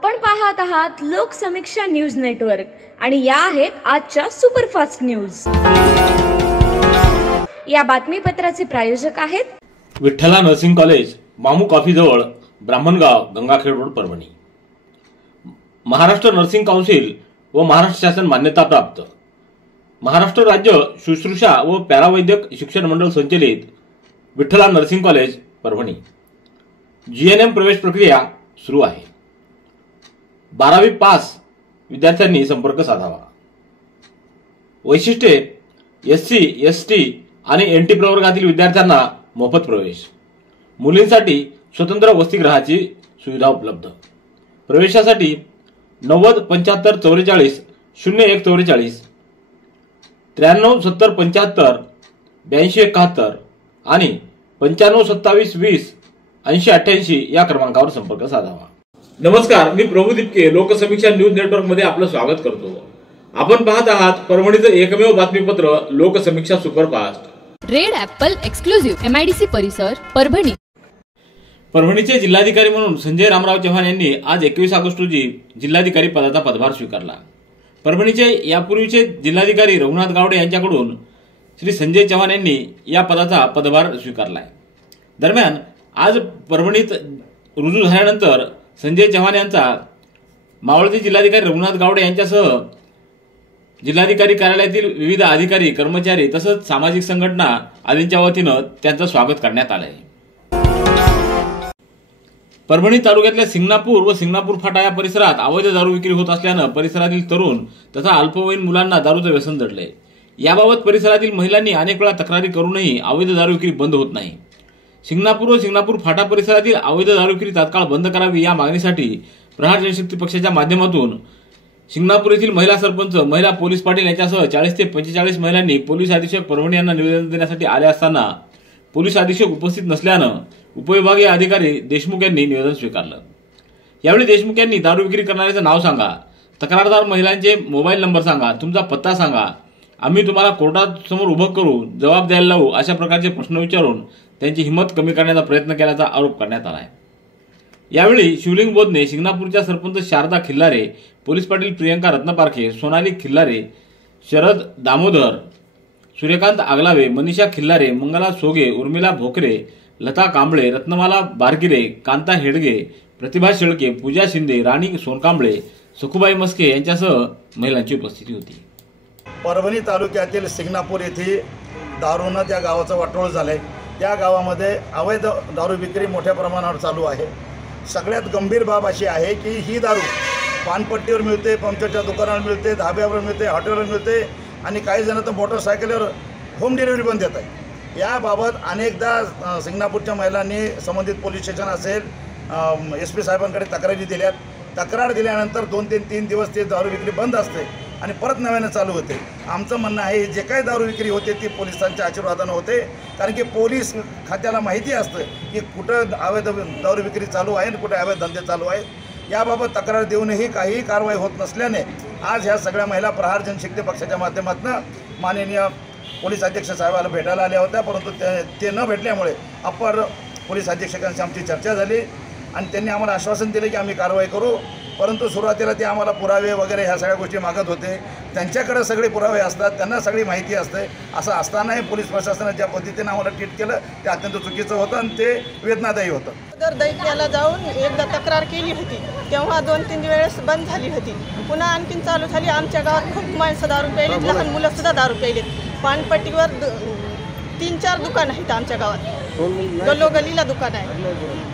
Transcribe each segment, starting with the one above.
आपण पाहत आहात लोकसमीक्षा न्यूज नेटवर्क आणि या आहेत आजच्या सुपरफास्ट न्यूज। या बातमीपत्राचे प्रायोजक आहेत विठ्ठला नर्सिंग कॉलेज, मामू कॉफी जवळ, Brahmangaon, Gangakhed road, Parbhani. Maharashtra nursing council व महाराष्ट्र शासन मान्यता प्राप्त महाराष्ट्र राज्य शुश्रूषा व पॅरावैद्यक शिक्षण मंडळ संचलित विठ्ठला नर्सिंग कॉलेज, परभणी। जीएनएम प्रवेश प्रक्रिया सुरू आहे। 12वी पास विद्यार्थ्यांनी संपर्क साधावा। वैशिष्ट्ये: एससी, एसटी आणि एनटी प्रवर्गातील विद्यार्थ्यांना मोफत प्रवेश। मुलींसाठी स्वतंत्र वसतिगृहाची सुविधा उपलब्ध। प्रवेशासाठी 90 75 44 01 44 93 70 75 82 71 आणि 95 27 20 80 88 या क्रमांकावर संपर्क साधावा। नमस्कार, मी प्रभू दिपके लोकसमीक्षा न्यूज नेटवर्क मध्ये आपलं स्वागत करतो। आपण पाहत आहात परभणीचं एकमेव बातमीपत्र Loksamiksha superfast. Red apple exclusive MIDC परिसर, परभणी। परभणीचे जिल्हाधिकारी म्हणून संजय रामराव चव्हाण यांनी आज 21 ऑगस्ट रोजी जिल्हाधिकारी पदाचा पदभार स्वीकारला। परभणीचे यापूर्वीचे जिल्हाधिकारी रघुनाथ गावडे यांच्याकडून श्री संजय चव्हाण यांनी या पदाचा पदभार स्वीकारला आहे। दरम्यान आज परभणीत रुजू झाल्यानंतर संजय चव्हाण यांचा मावळते जिल्हाधिकारी रघुनाथ गावडे यांच्यासह जिल्हाधिकारी कार्यालयातील विविध अधिकारी, कर्मचारी तसंच सामाजिक संघटना आदींच्या वतीनं त्यांचं स्वागत करण्यात आलं आहे। परभणी तालुक्यातल्या सिंगणापूर व सिंगणापूर फाटा या परिसरात अवैध दारू विक्री होत असल्यानं परिसरातील तरुण तथा अल्पवयीन मुलांना दारूचं व्यसन जडलंय। याबाबत परिसरातील महिलांनी अनेक वेळा तक्रारी करूनही अवैध दारू विक्री बंद होत नाही। सिंगणापूर व सिंगणापूर फाटा परिसरातील अवैध दारू विक्री तात्काळ बंद करावी या मागणीसाठी प्रहार जनशक्ती पक्षाच्या माध्यमातून सिंगणापूर येथील महिला सरपंच, महिला पोलीस पाटील यांच्यासह 40 ते 45 महिलांनी पोलीस अधीक्षक परभणी यांना निवेदन देण्यासाठी आले असताना पोलीस अधीक्षक उपस्थित नसल्यानं उपविभागीय अधिकारी देशमुख यांनी निवेदन स्वीकारलं। यावेळी देशमुख यांनी दारू विक्री करणाऱ्याचं नाव सांगा, तक्रारदार महिलांचे मोबाईल नंबर सांगा, तुमचा पत्ता सांगा, आम्ही तुम्हाला कोर्टासमोर उभं करू, जबाब द्यायला लावू अशा प्रकारचे प्रश्न विचारून त्यांची हिंमत कमी करण्याचा प्रयत्न केल्याचा आरोप करण्यात आला आहे। यावेळी शिवलिंग बोधने, सिंगणापूरच्या सरपंच शारदा खिल्लारे, पोलीस पाटील प्रियंका रत्नपारखे, सोनाली खिल्लारे, शरद दामोदर, सूर्यकांत आगलावे, मनीषा खिल्लारे, मंगला सोगे, उर्मिला भोकरे, लता कांबळे, रत्नमाला बारगिरे, कांता हेडगे, प्रतिभा शेळके, पूजा शिंदे, राणी सोनकांबळे, सखुबाई मस्के यांच्यासह महिलांची उपस्थिती होती। परभणी तालुक्यातील सिंगणापूर येथे दारूनं त्या गावाचं वाटोळ झालंय। त्या गावामध्ये अवैध दारू विक्री मोठ्या प्रमाणावर चालू आहे। सगळ्यात गंभीर बाब अशी आहे की ही दारू पानपट्टीवर मिळते, पंक्चरच्या दुकानावर मिळते, धाब्यावर मिळते, हॉटेलवर मिळते आणि काही जण तर मोटरसायकलवर होम डिलिव्हरी पण देत आहे। याबाबत अनेकदा सिंगणापूरच्या महिलांनी संबंधित पोलीस स्टेशन असेल, SP साहेबांकडे तक्रारी दिल्यात। तक्रार दिल्यानंतर 2 ते 3 दिवस ते दारू विक्री बंद असते आणि परत नव्यानं चालू होते। आमचं म्हणणं आहे जे काही दारू विक्री होते ती पोलिसांच्या आशीर्वादानं होते, कारण की पोलीस खात्याला माहिती असतं की कुठं अवैध दारू विक्री चालू आहे आणि कुठे अवैध धंदे चालू आहेत। याबाबत तक्रार देऊनही काहीही कारवाई होत नसल्याने आज ह्या सगळ्या महिला प्रहार जनशक्ती पक्षाच्या माध्यमातून माननीय पोलीस अधीक्षक साहेबाला भेटायला आल्या होत्या, परंतु ते न भेटल्यामुळे अप्पर पोलीस अधीक्षकांशी आमची चर्चा झाली आणि त्यांनी आम्हाला आश्वासन दिले की आम्ही कारवाई करू। परंतु सुरुवातीला ते आम्हाला पुरावे वगैरे ह्या सगळ्या गोष्टी मागत होते। त्यांच्याकडे सगळे पुरावे असतात, त्यांना सगळी माहिती असते। असं असतानाही पोलीस प्रशासनाने ज्या पद्धतीने आम्हाला ट्रीट केलं ते अत्यंत चुकीचं होतं आणि ते वेदनादायी होतं। तर दैत्याला जाऊन एकदा तक्रार केली होती, तेव्हा 2-3 वेळेस बंद झाली होती, पुन्हा आणखीन चालू झाली। आमच्या गावात खूप माणसं दारू प्यायलीत, लहान मुलंसुद्धा दारू प्यायलीत। पानपट्टीवर 3-4 दुकान आहेत आमच्या गावात, गल्लोगल्लीला दुकान आहे।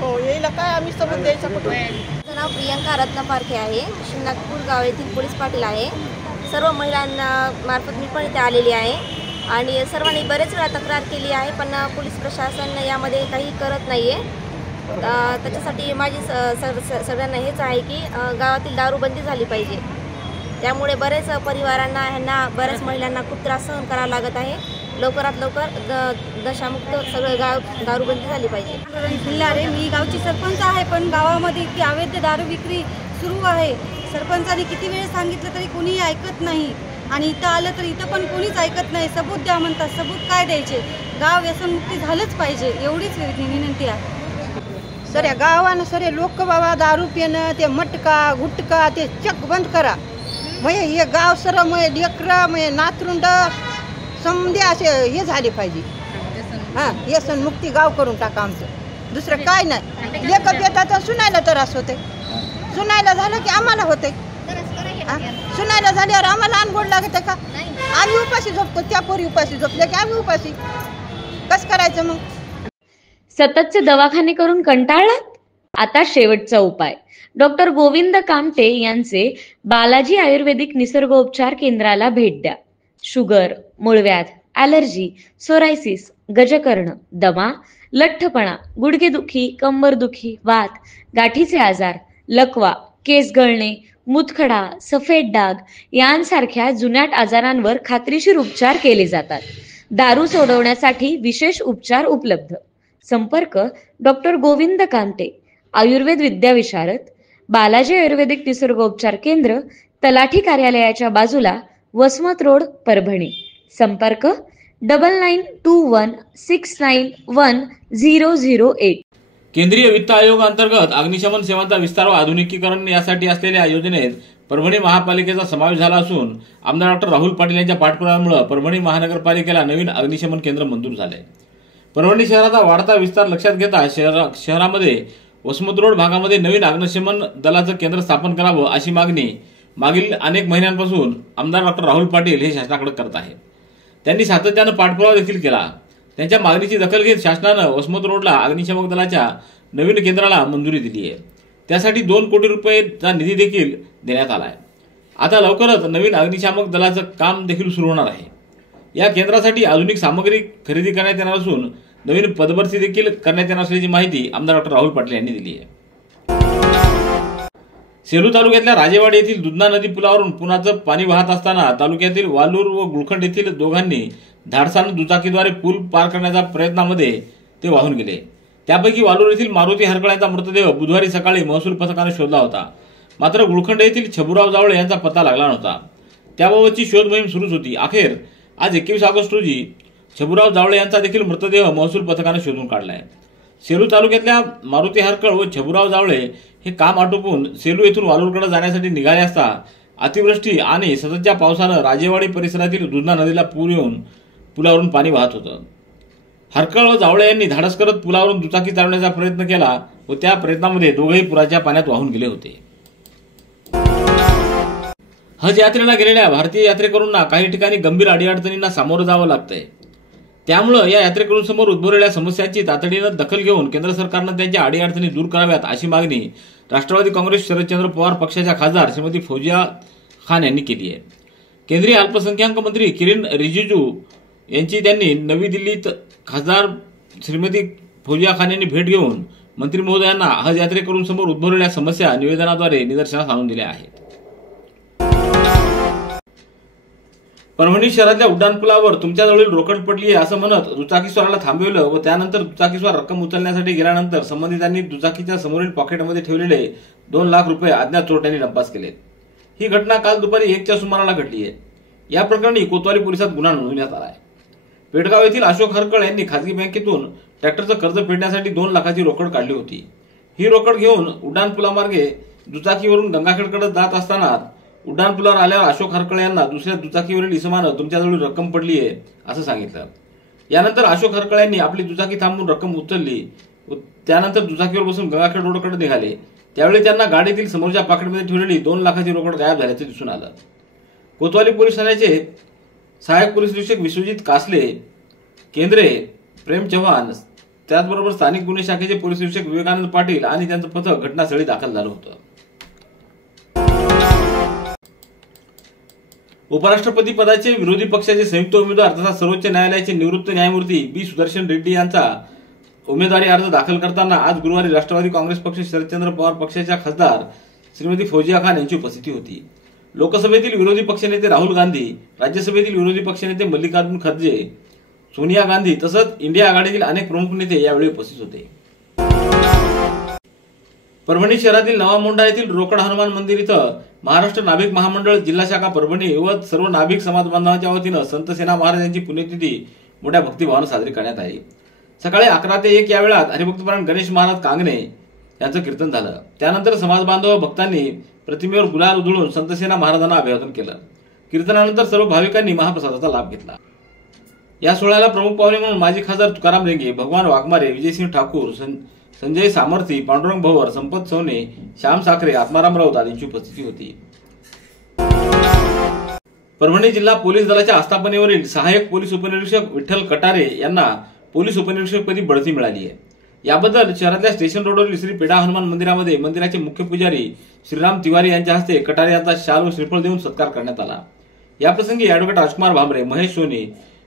हो, यायला काय आम्ही सबूत द्यायचं कुठं? माझं नाव प्रियंका रत्नपारखे आहे, सिंगणापूर गाव येथील पोलीस पाटील आहे। सर्व महिलांना मार्फत मी पण इथे आलेली आहे आणि सर्वांनी बरेच वेळा तक्रार केली आहे, पण पोलीस प्रशासन यामध्ये काही करत नाही आहे। त्याच्यासाठी माझी सगळ्यांना हेच आहे की गावातील दारूबंदी झाली पाहिजे। त्यामुळे बरेच परिवारांना बऱ्याच महिलांना खूप त्रास सहन करावा लागत आहे। लवकरात लवकर दशामुक्त सगळं गाव दारूबंदी झाली पाहिजे। खिल्लारे, मी गावची सरपंच आहे, पण गावामध्ये इतकी अवैध दारू विक्री सुरू आहे। सरपंचाने किती वेळ सांगितलं तरी कोणीही ऐकत नाही आणि इथं आलं तर इथं पण कोणीच ऐकत नाही। सबूत द्या म्हणतात, सबूत काय द्यायचे? गाव व्यसनमुक्ती झालंच पाहिजे, एवढीच विनंती आहे। सऱ्या गावानं सरे लोक बाबा दारू पिणं ते मटका गुटका ते चक बंद करा. मग हे गाव सर मग लेकरं मग नातरुंड समजे असे हे झाले पाहिजे. हां व्यसन मुक्ती गाव करून टाका आमचं, दुसरं काय नाही. लेकं पेतात सुनायला त्रास होते, सुनायला झालं की आम्हाला होते. सुनायला झाल्यावर आम्हाला अनगोड लागते का? आम्ही उपाशी झोपतो, त्या पोरी उपाशी झोपल्या की आम्ही उपाशी. कसं करायचं मग? सततचे दवाखाने करून कंटाळलात? आता शेवटचा उपाय. डॉक्टर गोविंद कामटे यांचे बालाजी आयुर्वेदिक निसर्गोपचार केंद्राला भेट द्या. शुगर, मूळव्याध, ॲलर्जी, सोरायसिस, गजकर्ण, दमा, लठ्ठपणा, गुडघेदुखी, कंबरदुखी, वात, गाठीचे आजार, लकवा, केस गळणे, मूतखडा, सफेद डाग यांसारख्या जुनाट आजारांवर खात्रीशीर उपचार केले जातात. दारू सोडवण्यासाठी विशेष उपचार उपलब्ध. संपर्क डॉक्टर गोविंद कामटे, आयुर्वेद विद्याविशारद, बालाजी आयुर्वेदिक निसर्गोपचार केंद्र, तलाठी कार्यालयाच्या बाजूला, वसमत रोड, परभणी. संपर्क 9921691008. केंद्रीय वित्त आयोग अंतर्गत अग्निशमन सेवांचा विस्तार व आधुनिकीकरण यासाठी असलेल्या योजनेत परभणी महापालिकेचा समावेश झाला असून आमदार डॉक्टर राहुल पाटील यांच्या पाठपुराव्यामुळे परभणी महानगरपालिकेला नवीन अग्निशमन केंद्र मंजूर झाले. परभणी शहराचा वाढता विस्तार लक्षात घेता शहरामध्ये वसमत रोड भागामध्ये नवीन अग्निशमन दलाचं केंद्र स्थापन करावं अशी मागणी मागील अनेक महिन्यांपासून आमदार डॉक्टर राहुल पाटील हे शासनाकडे करत आहेत. त्यांनी सातत्यानं पाठपुरावा देखील केला. त्यांच्या मागणीची दखल घेत शासनानं वसमत रोडला अग्निशमक दलाच्या नवीन केंद्राला मंजुरी दिली आहे. त्यासाठी 2 कोटी रुपयेचा निधी देखील देण्यात आला आहे. आता लवकरच नवीन अग्निशामक दलाचं काम देखील सुरू होणार आहे. या केंद्रासाठी आधुनिक सामग्री खरेदी करण्यात येणार असून नवीन पदभरती देखील करण्यात येणार असल्याची माहिती आमदार डॉक्टर राहुल पाटील यांनी दिली आहे. सेलू तालुक्यातल्या राजेवाडी येथील दुधना नदी पुलावरून पुराचं पाणी वाहत असताना तालुक्यातील वालूर व गुळखंड येथील दोघांनी धाडसानं दुचाकीद्वारे पूल पार करण्याच्या प्रयत्नामध्ये ते वाहून गेले. त्यापैकी वालूर येथील मारुती हरकळ यांचा मृतदेह बुधवारी सकाळी महसूल पथकाने शोधला होता. मात्र गुळखंड येथील छबुराव जावळे यांचा पत्ता लागला नव्हता. त्याबाबतची शोध मोहीम सुरूच होती. अखेर आज 21 ऑगस्ट रोजी छबुराव जावळे यांचा देखील मृतदेह महसूल पथकाने शोधून काढलाय. सेलू तालुक्यातल्या मारुती हरकळ व छबुराव जावळे हे काम आटोपून सेलू येथून वालूरकडे जाण्यासाठी निघाले असता अतिवृष्टी आणि सततच्या पावसानं राजेवाडी परिसरातील दुधना नदीला पूर येऊन पुलावरून पाणी वाहत होतं. हरकळ व जावळे यांनी धाडस करत पुलावरून दुचाकी चालवण्याचा प्रयत्न केला व त्या प्रयत्नामध्ये दोघेही पुराच्या पाण्यात वाहून गेले होते. हज यात्रेला गेलेल्या भारतीय यात्रेकरूंना काही ठिकाणी गंभीर अडीअडचणींना सामोरं जावं लागतंय. त्यामुळे या यात्रेकरूंसमोर उद्भवलेल्या समस्यांची तातडीनं दखल घेऊन केंद्र सरकारनं त्यांच्या अडीअडचणी दूर कराव्यात अशी मागणी राष्ट्रवादी काँग्रेस शरदचंद्र पवार पक्षाच्या खासदार श्रीमती फौजिया खान यांनी केली आहे. केंद्रीय अल्पसंख्याक मंत्री किरेन रिजिजू यांची त्यांनी नवी दिल्लीत खासदार श्रीमती फौजिया खान यांनी भेट घेऊन मंत्री महोदयांना हज यात्रेकरूंसमोर उद्भवलेल्या समस्या निवेदनाद्वारे निदर्शनास आणून दिल्या आहेत. परभणी शहरातल्या उड्डाणपुलावर तुमच्याजवळील रोकड पडली आहे असं म्हणत दुचाकीस्वाराला थांबवलं व त्यानंतर दुचाकीस्वार रक्कम उचलण्यासाठी गेल्यानंतर संबंधितांनी दुचाकीच्या समोरील पॉकेटमध्ये ठेवलेले 2 लाख रुपये अज्ञात चोरट्यांनी लंपास केले. ही घटना काल दुपारी 1च्या सुमाराला घडली आहे. या प्रकरणी कोतवाली पोलिसात गुन्हा नोंदवण्यात आला आहे. पेडगाव येथील अशोक हरकळ यांनी खासगी बँकेतून ट्रॅक्टरचं कर्ज फेडण्यासाठी 2 लाखाची रोकड काढली होती. ही रोकड घेऊन उड्डाणपुलामार्गे दुचाकीवरून गंगाखेडकडे जात असताना उड्डाणपुलावर आल्यावर अशोक हरकळ यांना दुसऱ्या दुचाकीवरील इसमानं तुमच्याजवळ रक्कम पडली आहे असं सांगितलं. यानंतर अशोक हरकळ यांनी आपली दुचाकी थांबवून रक्कम उचलली व त्यानंतर दुचाकीवर बसून गंगाखेड रोडकडे निघाले. त्यावेळी त्यांना गाडीतील समोरच्या पाकिटमध्ये ठेवलेली 2 लाखाची रोकड गायब झाल्याचं दिसून आलं. कोतवाली पोलीस ठाण्याचे सहाय्यक पोलीस निरीक्षक विश्वजित कासले, केंद्रे, प्रेम चव्हाण, त्याचबरोबर स्थानिक गुन्हे शाखेचे पोलीस निरीक्षक विवेकानंद पाटील आणि त्यांचं पथक घटनास्थळी दाखल झालं होतं. उपराष्ट्रपती पदाचे विरोधी पक्षाचे संयुक्त उमेदवार तथा सर्वोच्च न्यायालयाचे निवृत्त न्यायमूर्ती बी सुदर्शन रेड्डी यांचा उमेदवारी अर्ज दाखल करताना आज गुरुवारी राष्ट्रवादी काँग्रेस पक्ष शरदचंद्र पवार पक्षाच्या खासदार श्रीमती फौजिया खान यांची उपस्थिती होती. लोकसभेतील विरोधी पक्षनेते राहुल गांधी, राज्यसभेतील विरोधी पक्षनेते मल्लिकार्जुन खरगे, सोनिया गांधी तसंच इंडिया आघाडीतील अनेक प्रमुख नेते यावेळी उपस्थित होते. परभणी शहरातील नवामोंढा येथील रोकड हनुमान मंदिर इथं महाराष्ट्र नाभिक महामंडळ जिल्हा शाखा परभणी व सर्व नाभिक समाज बांधवांच्या वतीनं संत सेना महाराज यांची पुण्यतिथी मोठ्या भक्तिभावानं साजरी करण्यात आली. सकाळी 11 ते 1 या वेळात हरिभक्तपरायण गणेश महाराज कांगणे यांचं कीर्तन झालं। त्यानंतर समाज बांधव भक्तांनी प्रतिमेवर गुलाल उधळून संतसेना महाराजांना अभिवादन केलं। कीर्तनानंतर सर्व भाविकांनी महाप्रसादाचा लाभ घेतला। या सोहळ्याला प्रमुख पाहुणे म्हणून माजी खासदार तुकाराम रेंगे, भगवान वाघमारे, विजयसिंह ठाकूर, संजय सामर्थी, पांडुरंग भवर, संपत सोने, श्याम साखरे, आत्माराम राऊत आदींची उपस्थिती होती। परभणी जिल्हा पोलीस दलाच्या आस्थापनेवरील सहाय्यक पोलीस उपनिरीक्षक विठ्ठल कटारे यांना पोलीस उपनिरीक्षकपदी बढती मिळाली आहे। याबद्दल शहरातल्या स्टेशन रोडवरील श्री पेढा हनुमान मंदिरामध्ये मंदिराचे मुख्य पुजारी श्रीराम तिवारी यांच्या हस्ते कटारे यांचा शाल व श्रीफळ देऊन सत्कार करण्यात आला। याप्रसंगी ॲडव्होकेट राजकुमार भांबरे, महेश सोनी,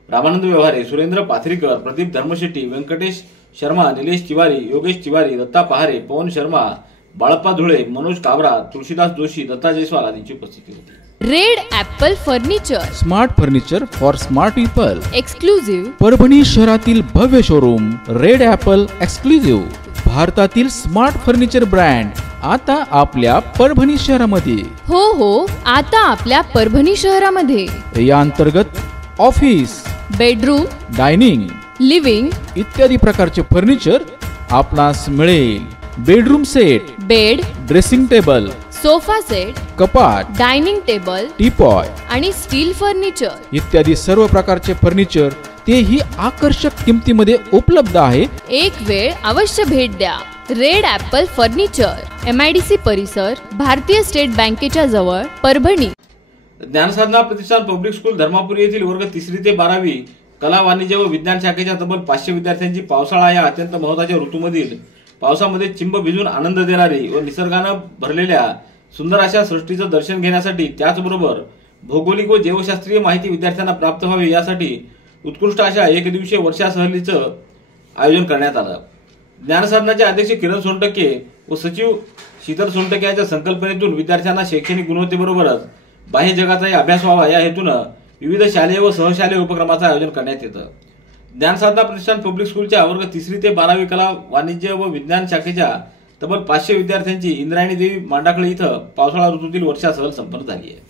रामानंद व्यवहारे, सुरेंद्र पाथरीकर, प्रदीप धर्मशेट्टी, व्यंकटेश शर्मा, निलेश तिवारी, योगेश तिवारी, दत्ता पहारे, पवन शर्मा, बाळप्पा धुळे, मनोज काबरा, तुळशीदास जोशी, दत्ता जयस्वाल आदींची उपस्थिती होती। Red Apple furniture, smart furniture for smart people, exclusive Parbhani शहरातील भव्य शोरूम रेड ॲपल एक्सक्लुझिव्ह, भारतातील स्मार्ट फर्निचर ब्रँड आता आपल्या परभणी शहरामध्ये। हो, आता आपल्या परभणी शहरामध्ये। या अंतर्गत ऑफिस, बेडरूम, डायनिंग, लिव्हिंग इत्यादी प्रकारचे फर्निचर आपणास मिळेल। Bedroom set, bed, dressing table, sofa set, कपाट, डायनिंग टेबल, टीपॉय आणि स्टील फर्निचर इत्यादी सर्व प्रकारचे फर्निचर तेही आकर्षक किमतीमध्ये उपलब्ध आहे। एक वेळ अवश्य भेट द्या। रेड ॲपल फर्निचर, MIDC परिसर, भारतीय स्टेट बँकेच्या जवळ, परभणी। ज्ञानसाधना प्रतिष्ठान पब्लिक स्कूल धर्मापुरी येथील वर्ग 3री ते 12वी कला, वाणिज्य व विज्ञान शाखेच्या तब्बल 500 विद्यार्थ्यांची पावसाळा या अत्यंत महत्त्वाच्या ऋतूमधील पावसामध्ये चिंब भिजून आनंद देणारी व निसर्गानं भरलेल्या सुंदर अशा सृष्टीचं दर्शन घेण्यासाठी, त्याचबरोबर भौगोलिक व जैवशास्त्रीय माहिती विद्यार्थ्यांना प्राप्त व्हावी यासाठी उत्कृष्ट अशा एक दिवसीय वर्षा सहलीचं आयोजन करण्यात आलं। ज्ञानसाधनाचे अध्यक्ष किरण सोनटक्के व सचिव शीतल सोनटक्के यांच्या संकल्पनेतून विद्यार्थ्यांना शैक्षणिक गुणवत्तेबरोबरच बाह्य जगाचाही अभ्यास व्हावा या हेतूनं विविध शालेय व सहशालेय उपक्रमाचं आयोजन करण्यात येतं। ज्ञानसाधना प्रतिष्ठान पब्लिक स्कूलच्या वर्ग 3री ते 12वी कला, वाणिज्य व विज्ञान शाखेच्या तब्बल 500 विद्यार्थ्यांची इंद्रायणी देवी मांडाकळी इथं पावसाळा ऋतूतील वर्षा सहल संपन्न झाली आहे।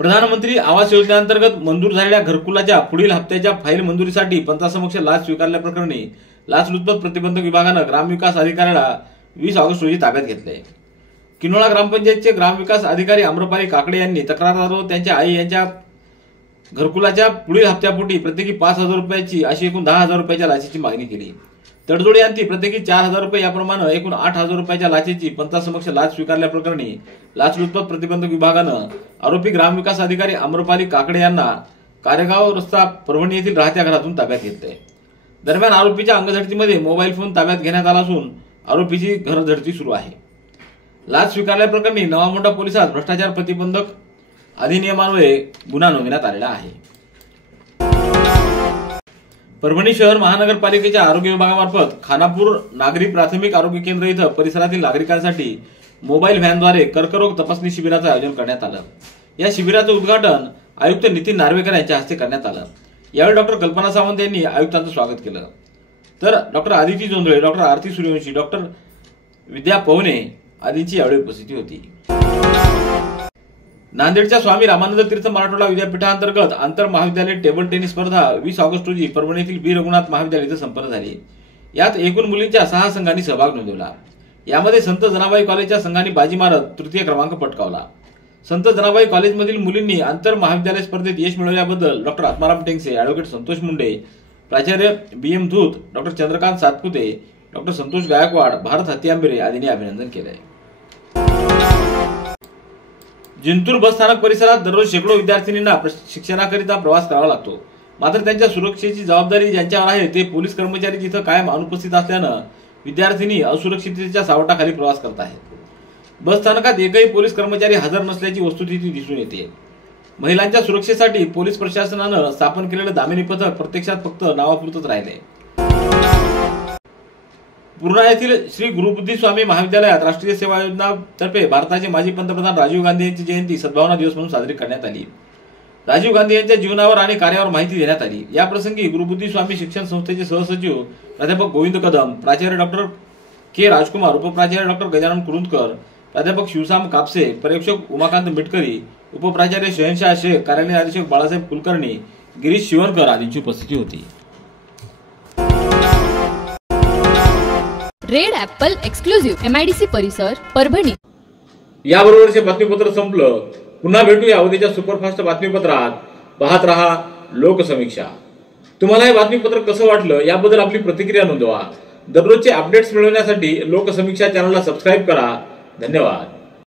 प्रधानमंत्री आवास योजनेअंतर्गत मंजूर झालेल्या घरकुलाच्या पुढील हप्त्याच्या फाईल मंजुरीसाठी पंचासमक्ष लाच स्वीकारल्याप्रकरणी लाचलुचपत प्रतिबंधक विभागानं ग्रामविकास अधिकाऱ्याला 20 ऑगस्ट रोजी ताब्यात घेतले। किनोळा ग्रामपंचायतचे ग्रामविकास अधिकारी आम्रपाली काकडे यांनी तक्रारदार व त्यांच्या आई यांच्या घरकुलाच्या पुढील हप्त्यापोटी प्रत्येकी 5,000 रुपयाची अशी एकूण 10,000 रुपयाच्या लाचेची मागणी केली। तडजोडी अंती प्रत्येकी 4,000 रुपये याप्रमाणे एकूण 8,000 रुपयाच्या लाचेची पंचासमक्ष लाच स्वीकारल्याप्रकरणी लाचलुचपत प्रतिबंधक विभागानं आरोपी ग्रामविकास अधिकारी आम्रपाली काकडे यांना कारेगाव रस्ता परभणी येथील राहत्या घरातून ताब्यात घेतले। दरम्यान आरोपीच्या अंगझडतीमध्ये मोबाईल फोन ताब्यात घेण्यात आला असून आरोपीची घरझडती सुरू आहे। लाच स्वीकारल्याप्रकरणी नवामोंढा पोलिसात भ्रष्टाचार प्रतिबंधक अधिनियमान्वये गुन्हा नोंदवण्यात आलेला आहे। परभणी शहर महानगरपालिकेच्या आरोग्य विभागामार्फत खानापूर नागरी प्राथमिक आरोग्य केंद्र इथं परिसरातील नागरिकांसाठी मोबाईल व्हॅनद्वारे कर्करोग तपासणी शिबिराचं आयोजन करण्यात आलं। या शिबिराचं उद्घाटन आयुक्त नितीन नार्वेकर यांच्या हस्ते करण्यात आलं। यावेळी डॉक्टर कल्पना सावंत यांनी आयुक्तांचं स्वागत केलं, तर डॉक्टर आदिती जोंधळे, डॉक्टर आरती सूर्यवंशी, डॉक्टर विद्या पवने आदींची यावेळी उपस्थिती होती। नांदेडच्या स्वामी रामानंद तीर्थ मराठवाडा विद्यापीठांतर्गत आंतर महाविद्यालय टेबल टेनिस स्पर्धा 20 ऑगस्ट रोजी परभणी येथील बी रघुनाथ महाविद्यालय इथं संपन्न झाली। यात एकूण मुलींच्या 6 संघांनी सहभाग नोंदवला। यामध्ये संत जनाबाई कॉलेजच्या संघाने बाजी मारत तृतीय क्रमांक पटकावला। संत जनाबाई कॉलेजमधील मुलींनी आंतर महाविद्यालय स्पर्धेत यश मिळवल्याबद्दल डॉक्टर आत्माराम टेंगसे, ॲडव्होकेट संतोष मुंडे, प्राचार्य BM धूत, डॉक्टर चंद्रकांत सातपुते, डॉक्टर संतोष गायकवाड, भारत हत्तीआंबेरे आदींनी अभिनंदन केलंय। जिंतूर बस स्थानक परिसरात दररोज शेकडो विद्यार्थिनींना शिक्षणाकरिता प्रवास करावा लागतो, मात्र त्यांच्या सुरक्षेची जबाबदारी ज्यांच्यावर आहे ते पोलीस कर्मचारी जिथं कायम अनुपस्थित असल्यानं विद्यार्थिनी असुरक्षिततेच्या सावटाखाली प्रवास करत आहेत। बस स्थानकात एकही पोलीस कर्मचारी हजर नसल्याची वस्तुस्थिती दिसून येते। महिलांच्या सुरक्षेसाठी पोलीस प्रशासनानं स्थापन केलेलं दामिनी पथक प्रत्यक्षात फक्त नावापुरतच राहिले। पूर्णा येथील श्री गुरुबुद्धी स्वामी महाविद्यालयात राष्ट्रीय सेवा योजना तर्फे भारताचे माजी पंतप्रधान राजीव गांधी यांची जयंती सद्भावना दिवस म्हणून साजरी करण्यात आली। राजीव गांधी यांच्या जीवनावर आणि कार्यावर माहिती देण्यात आली। या प्रसंगी गुरुबुद्धी स्वामी शिक्षण संस्थेचे सहसचिव प्राध्यापक गोविंद कदम, प्राचार्य डॉक्टर के राजकुमार, उपप्राचार्य डॉक्टर गजानन कुरुंदकर, प्राध्यापक शिवसाम कापसे, पर्यवेक्षक उमाकांत मिटकरी, उपप्राचार्य शहनशाह शेख, कार्यालय अधीक्षक बाळासाहेब कुलकर्णी, गिरीश शिवणकर आदींची उपस्थिती होती। रेड ॲपल एक्सक्लुझिव्ह MIDC परिसर परभणी. याबरोबरचे बातमीपत्र संपलं. पुन्हा भेटूया उद्याच्या सुपरफास्ट बातमीपत्रात. पाहत रहा लोकसमीक्षा. तुम्हाला हे बातमीपत्र कसं वाटलं याबद्दल आपली प्रतिक्रिया नोंदवा. दररोजचे अपडेट्स मिळवण्यासाठी लोकसमीक्षा चॅनलला सबस्क्राईब करा. धन्यवाद.